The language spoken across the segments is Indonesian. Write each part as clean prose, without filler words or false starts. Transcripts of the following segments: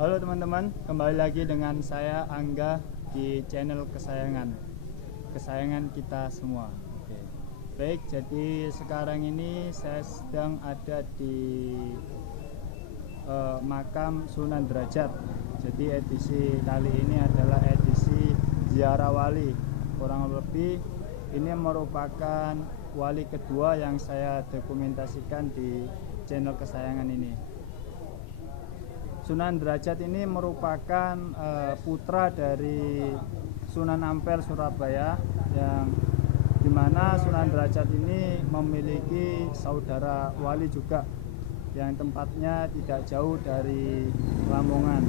Halo teman-teman, kembali lagi dengan saya Angga di channel kesayangan kita semua. Oke. Baik, jadi sekarang ini saya sedang ada di makam Sunan Derajat. Jadi edisi kali ini adalah edisi ziarah wali. Kurang lebih ini merupakan wali kedua yang saya dokumentasikan di channel kesayangan ini. Sunan Derajat ini merupakan putra dari Sunan Ampel Surabaya, yang dimana Sunan Derajat ini memiliki saudara wali juga yang tempatnya tidak jauh dari Lamongan,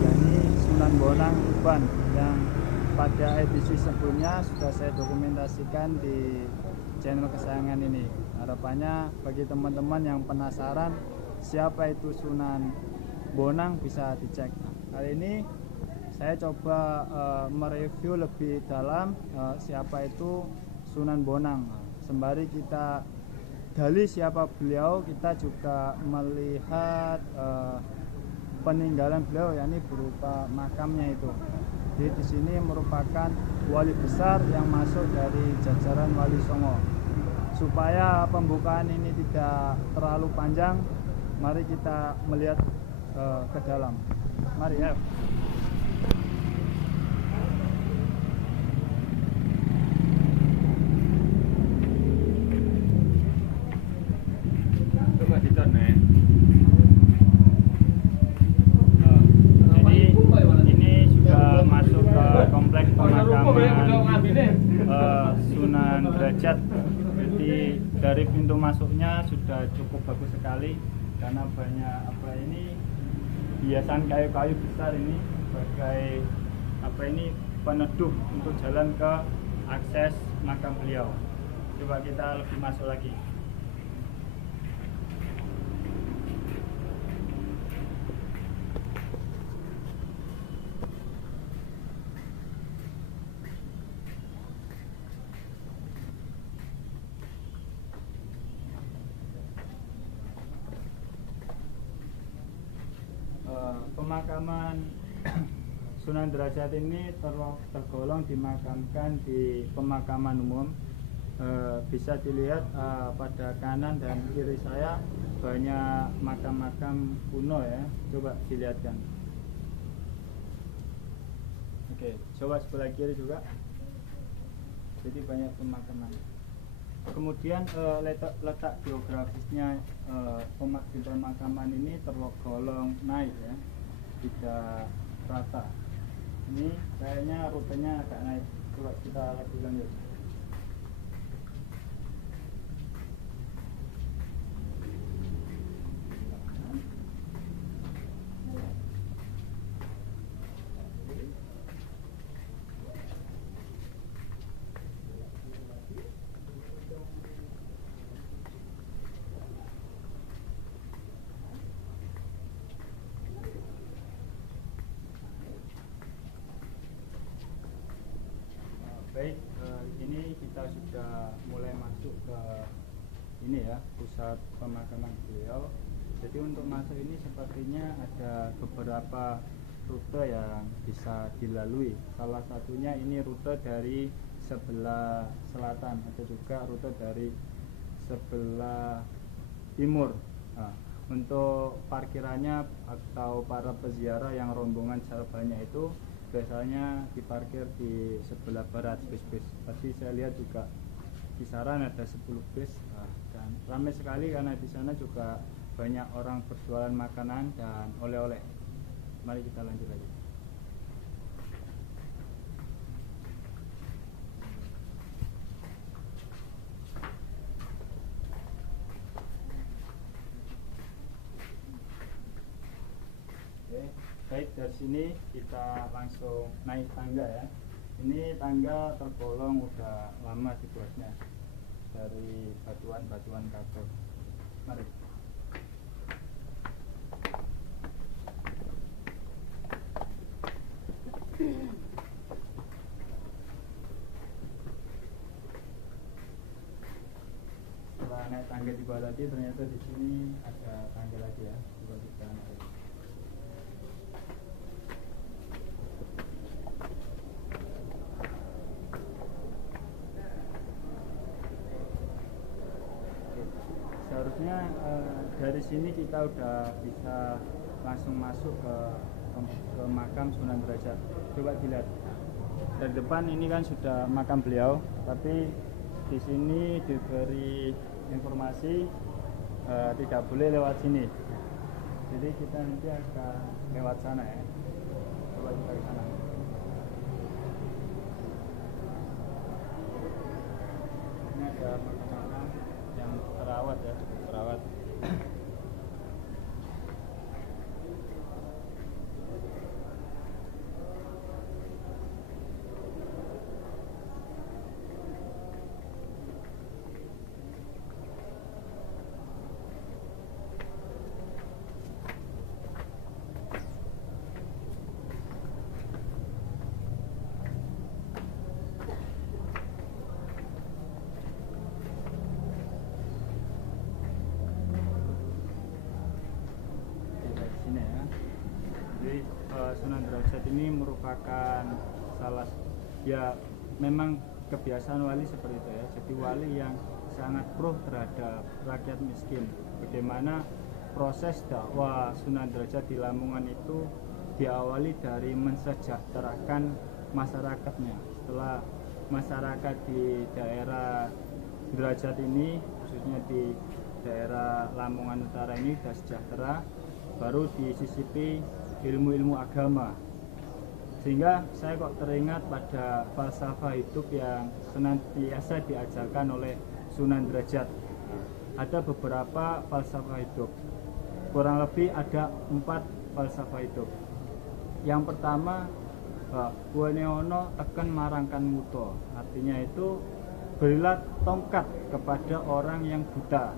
yakni Sunan Bonang Tuban, yang pada edisi sebelumnya sudah saya dokumentasikan di channel kesayangan ini. Harapannya bagi teman-teman yang penasaran siapa itu Sunan Bonang bisa dicek. Kali ini saya coba mereview lebih dalam siapa itu Sunan Bonang. Sembari kita gali siapa beliau, kita juga melihat peninggalan beliau, yakni berupa makamnya itu. Jadi di sini merupakan wali besar yang masuk dari jajaran Wali Songo. Supaya pembukaan ini tidak terlalu panjang, mari kita melihat ke dalam. Mari ya. Coba ditonton. Jadi ini sudah masuk ke kompleks pemakaman Sunan Derajat. Jadi dari pintu masuknya sudah cukup bagus sekali karena banyak hiasan kayu-kayu besar ini sebagai peneduh untuk jalan ke akses makam beliau. Coba kita lebih masuk lagi. Pemakaman Sunan Derajat ini tergolong dimakamkan di pemakaman umum. Bisa dilihat pada kanan dan kiri saya banyak makam-makam kuno ya. Coba dilihatkan. Oke, coba sebelah kiri juga. Jadi banyak pemakaman. Kemudian letak geografisnya di pemakaman ini tergolong naik ya, tidak rata. Ini kayaknya rutenya agak naik. Coba kita lagi lanjut. Baik, ini kita sudah mulai masuk ke ini ya, pusat pemakaman beliau. Jadi untuk masuk ini sepertinya ada beberapa rute yang bisa dilalui. Salah satunya ini rute dari sebelah selatan atau juga rute dari sebelah timur. Nah, untuk parkirannya atau para peziarah yang rombongan secara banyak itu biasanya diparkir di sebelah barat bis-bis. Tadi saya lihat juga kisaran ada 10 bis, dan ramai sekali karena di sana juga banyak orang berjualan makanan dan oleh-oleh. Mari kita lanjut lagi. Oke, baik, dari sini kita langsung naik tangga ya. Ini tangga tergolong udah lama dibuatnya dari batuan-batuan kapur. Mari. Setelah naik tangga di bawah tadi, ternyata di sini ada tangga lagi ya. Coba kita naik. prosesnya dari sini kita udah bisa langsung masuk ke makam Sunan Derajat. Coba dilihat dari depan, ini kan sudah makam beliau, tapi di sini diberi informasi tidak boleh lewat sini. Jadi kita nanti akan lewat sana ya. Coba kita ke sana. Ini ada makam yang terawat ya, terawat. Jadi Sunan Derajat ini merupakan ya memang kebiasaan wali seperti itu ya. Jadi wali yang sangat pro terhadap rakyat miskin. Bagaimana proses dakwah Sunan Derajat di Lamongan itu diawali dari mensejahterakan masyarakatnya. Setelah masyarakat di daerah Derajat ini, khususnya di daerah Lamongan Utara ini sudah sejahtera, baru disisipi ilmu-ilmu agama. Sehingga saya kok teringat pada falsafah hidup yang senantiasa diajarkan oleh Sunan Derajat. Ada beberapa falsafah hidup, kurang lebih ada 4 falsafah hidup. Yang pertama, Weneono tekan marangkan muto, artinya itu berilah tongkat kepada orang yang buta.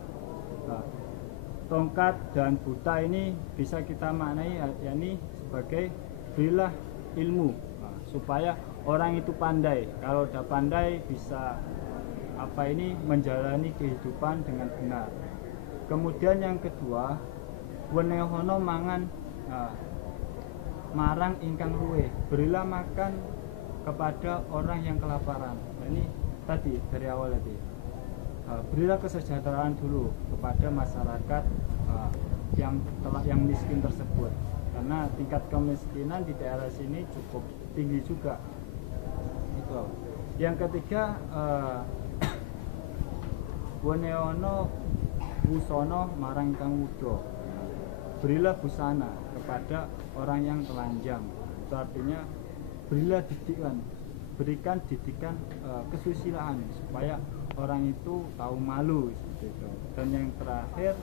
Tongkat dan buta ini bisa kita maknai yakni sebagai berilah ilmu, supaya orang itu pandai. Kalau udah pandai bisa menjalani kehidupan dengan benar. Kemudian yang kedua, wenehono mangan marang ingkang luwe, berilah makan kepada orang yang kelaparan. Nah, ini tadi dari awal tadi, berilah kesejahteraan dulu kepada masyarakat yang miskin tersebut, karena tingkat kemiskinan di daerah sini cukup tinggi juga. Itu. Yang ketiga, weneono busono marang kang wudo, berilah busana kepada orang yang telanjang. Itu artinya berilah didikan, berikan didikan kesusilaan supaya orang itu tahu malu seperti itu. Dan yang terakhir,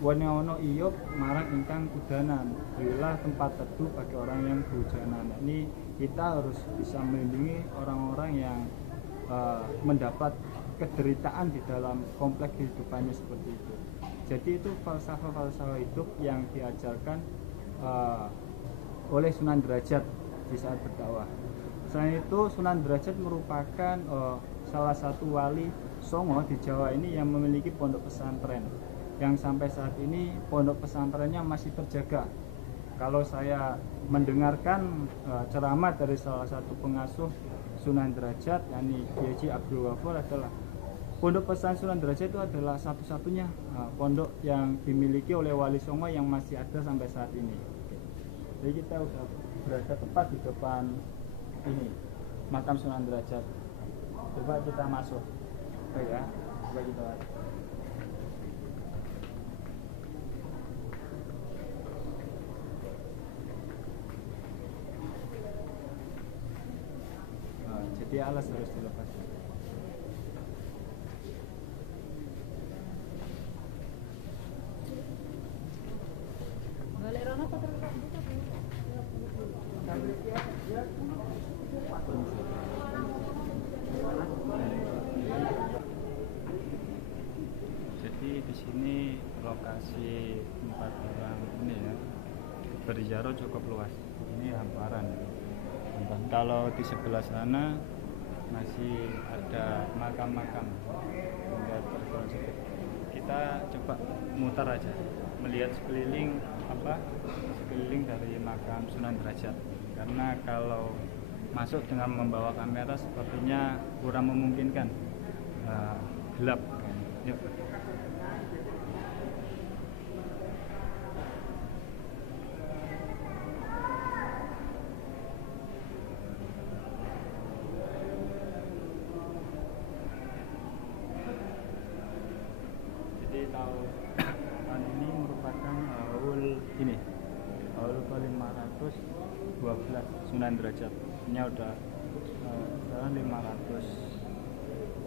weneono iyop marang ingkang kudanan, berilah tempat teduh bagi orang yang kehujanan. Ini kita harus bisa melindungi orang-orang yang mendapat kederitaan di dalam kompleks kehidupannya seperti itu. Jadi itu falsafah-falsafah hidup yang diajarkan oleh Sunan Derajat di saat berdakwah. Selain itu, Sunan Derajat merupakan salah satu wali Songo di Jawa ini yang memiliki pondok pesantren, yang sampai saat ini pondok pesantrennya masih terjaga. Kalau saya mendengarkan ceramah dari salah satu pengasuh Sunan Derajat, yakni Kiai Abdul Ghafur, adalah pondok pesantren Sunan Derajat itu adalah satu-satunya pondok yang dimiliki oleh wali Songo yang masih ada sampai saat ini. Jadi kita sudah berada tepat di depan ini makam Sunan Derajat. Coba kita masuk, ya. Coba kita masuk. Jadi alas harus dilepas. Jadi di sini lokasi tempat orang ini ya berziarah cukup luas. Ini hamparan. Kalau di sebelah sana masih ada makam-makam. Kita coba mutar aja, melihat sekeliling dari makam Sunan Derajat. Karena kalau masuk dengan membawa kamera sepertinya kurang memungkinkan, gelap. Yuk. tahun ini merupakan haul ke-512 Sunan Derajat. Ini udah sekarang 500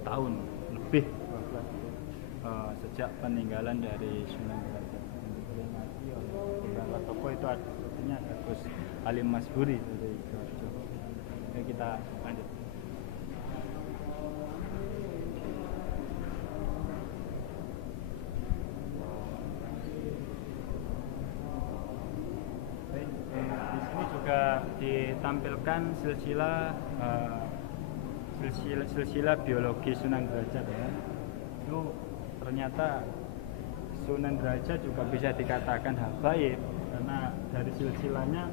tahun lebih, 12 sejak peninggalan dari Sunan Derajat. Diperingati oleh beberapa tokoh, itu artinya ada Gus Halim Masburi dari Sidoarjo. Oke, kita lanjut. Di sini juga ditampilkan silsilah biologi Sunan Derajat ya. Itu ternyata Sunan Derajat juga bisa dikatakan habaib karena dari silsilahnya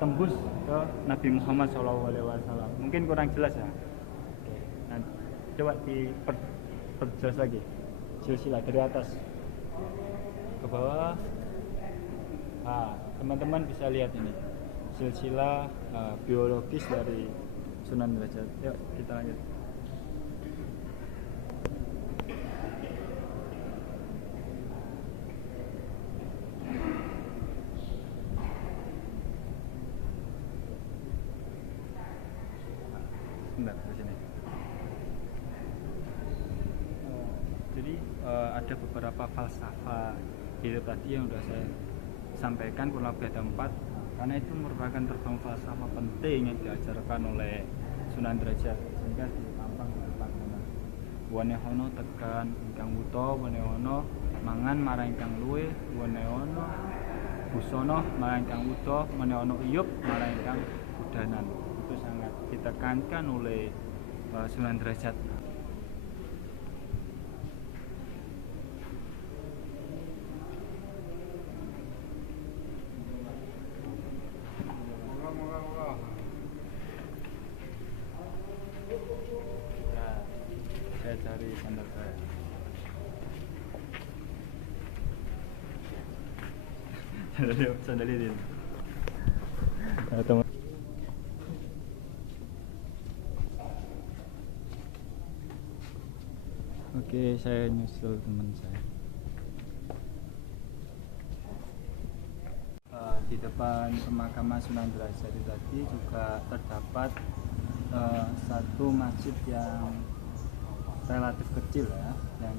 tembus ke Nabi Muhammad SAW. Mungkin kurang jelas ya. Oke, nah, coba diperjelas lagi silsilah dari atas ke bawah. Nah, teman-teman bisa lihat ini silsilah biologis dari Sunan Derajat. Yuk kita lanjut. Sebentar, di sini. Jadi ada beberapa falsafah hidup tadi yang sudah saya sampaikan, kurang lebih ada 4. Karena itu merupakan terbang falsafah penting yang diajarkan oleh Sunan Derajat, sehingga ditampang di depan sana. Wanehono tekan ingkang wuta, wanehono mangan marang ingkang luwe, wanehono busono marang ingkang wuta, wanehono iyup marang ingkang udanan. Itu sangat ditekankan oleh Sunan Derajat. Saya cari sandal saya. Sandal ini. Teman. Oke, saya nyusul teman saya. Di depan pemakaman Sunan Derajat tadi juga terdapat satu masjid yang relatif kecil ya, yang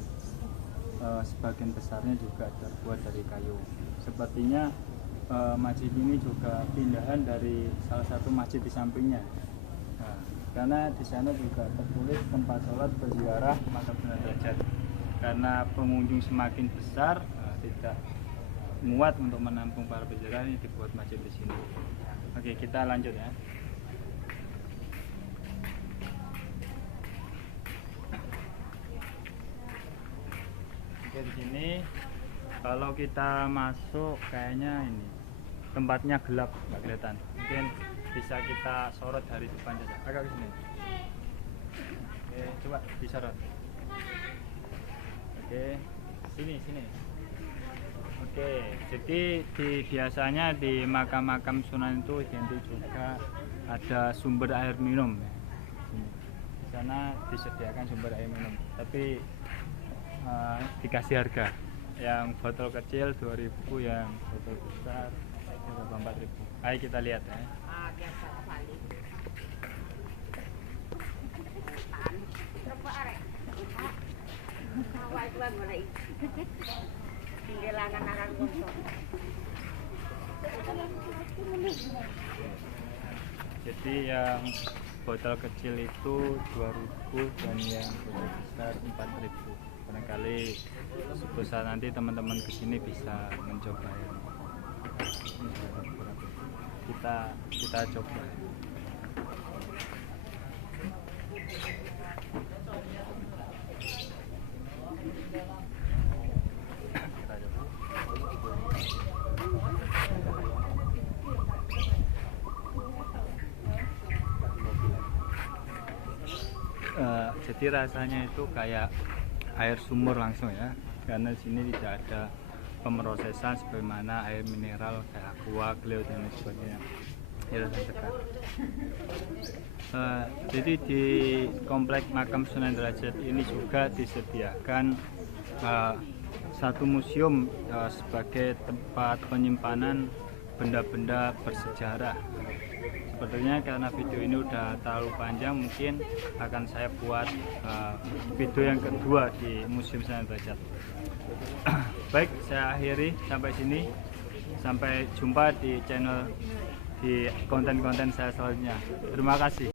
sebagian besarnya juga terbuat dari kayu. Sepertinya masjid ini juga pindahan dari salah satu masjid di sampingnya. Nah, karena di sana juga tertulis tempat sholat berziarah makam Sunan Derajat. Karena pengunjung semakin besar, tidak muat untuk menampung para peziarah, ini dibuat masjid di sini. Oke, kita lanjut ya. Oke, di sini kalau kita masuk kayaknya ini tempatnya gelap, nggak kelihatan. Mungkin bisa kita sorot dari depan saja. Agak ke sini. Oke, coba disorot. Oke, sini. Oke, jadi biasanya di makam-makam Sunan itu identik juga ada sumber air minum. Di sana disediakan sumber air minum, tapi dikasih harga. Yang botol kecil 2.000, yang botol besar 4.000. Ayo kita lihat ya. Jadi yang botol kecil itu 2.000 dan yang botol besar 4.000. Barangkali suatu saat nanti teman-teman kesini bisa mencoba ya. Kita coba. Jadi rasanya itu kayak air sumur langsung ya, karena di sini tidak ada pemrosesan sebagaimana air mineral kayak aqua, Cleo dan lain sebagainya. Ya, rasanya segar. Jadi di komplek makam Sunan Derajat ini juga disediakan satu museum sebagai tempat penyimpanan benda-benda bersejarah. Sepertinya karena video ini udah terlalu panjang, mungkin akan saya buat video yang kedua di Museum Sunan Derajat. Baik, saya akhiri sampai sini. Sampai jumpa di channel, di konten-konten saya selanjutnya. Terima kasih.